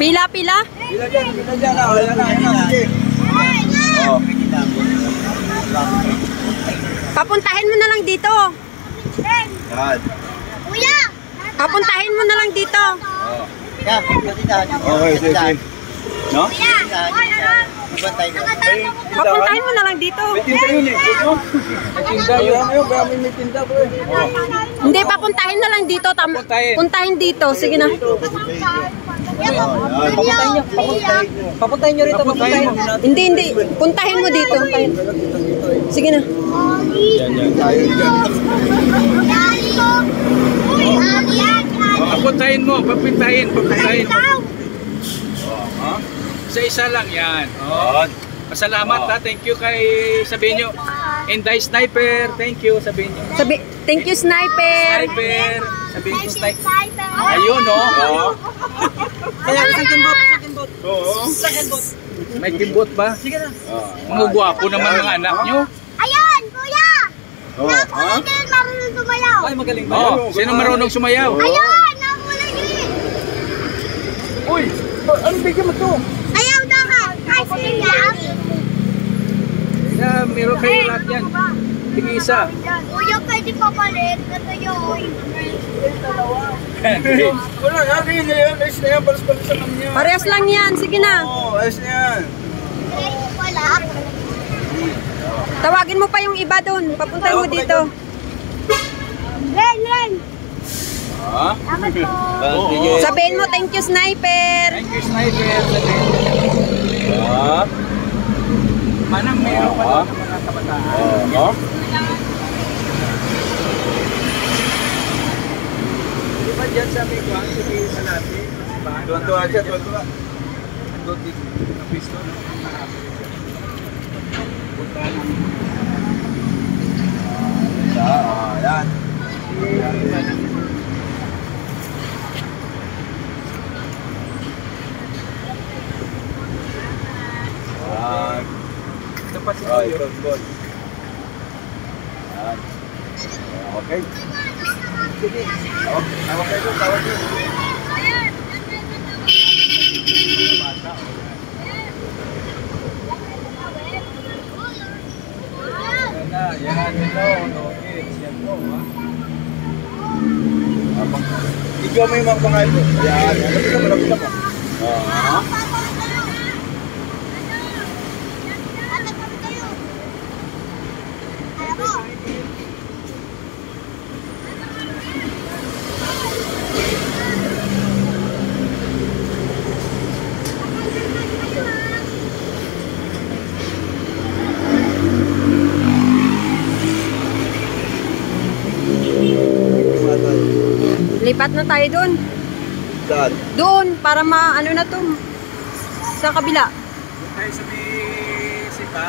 Pila. Pila dyan. Ayan na. Sige. Papuntahin mo na lang dito. Yan. Kuya! Papuntahin mo na lang dito. Okay, sige. No? Kuya! Papuntahin mo na lang dito. May tinda yun eh. May tinda yun. May tinda po eh. Hindi, papuntahin na lang dito. Puntahin dito. Sige na. Papuntahin nyo rito, papuntahin. Hindi. Puntahin mo dito. Sige na. Papuntahin mo, papintahin. Isa lang yan. Pasalamat ha, thank you kay sabihin nyo. Inday Sniper, thank you sabihin nyo. Thank you, Sniper. Sabihin nyo Sniper. Ayun oh. Kaya, isang kimbot. May gimbot ba? Sige na. Mga gwapo naman mga anak nyo. Ayun, kuya! Nakulay din marunong tumayaw. Ay, magaling ba? Sino marunong sumayaw? Ayun, nakulay din. Uy, ano bigyan mo to? Ayaw na ka. Kasi lang. Meron kayo lahat yan. Tig-isa. Kuya, pwede pa palit. Ito yun. Wala na. Ayos na yan. Balas-balas sa kanya. Parehas lang yan. Sige na. Ayos na yan. Wala. Tawagin mo pa yung iba doon. Papuntahin mo dito. Len! Ha? Tama to. Sabihin mo, thank you, Sniper. Thank you, Sniper. Manang meron pa doon ng mga kabataan. Di ba dyan sa may kuhan, sa natin? Tuwan-tuwa siya. Tuwan-tuwa. Ang doon ng pisto. Yan. Ito pa si Ay, Kuyo. good. Yan. Okay. Sige. Tawag kayo. Tawag kayo. Yan, ito. Yan po, ha? Ikaw mo yung mga pangalan mo. Yan. Malapit ka pa. Lipat na tayo doon. Saan? Doon, para ano na to. Sa kabila. Tayo sa may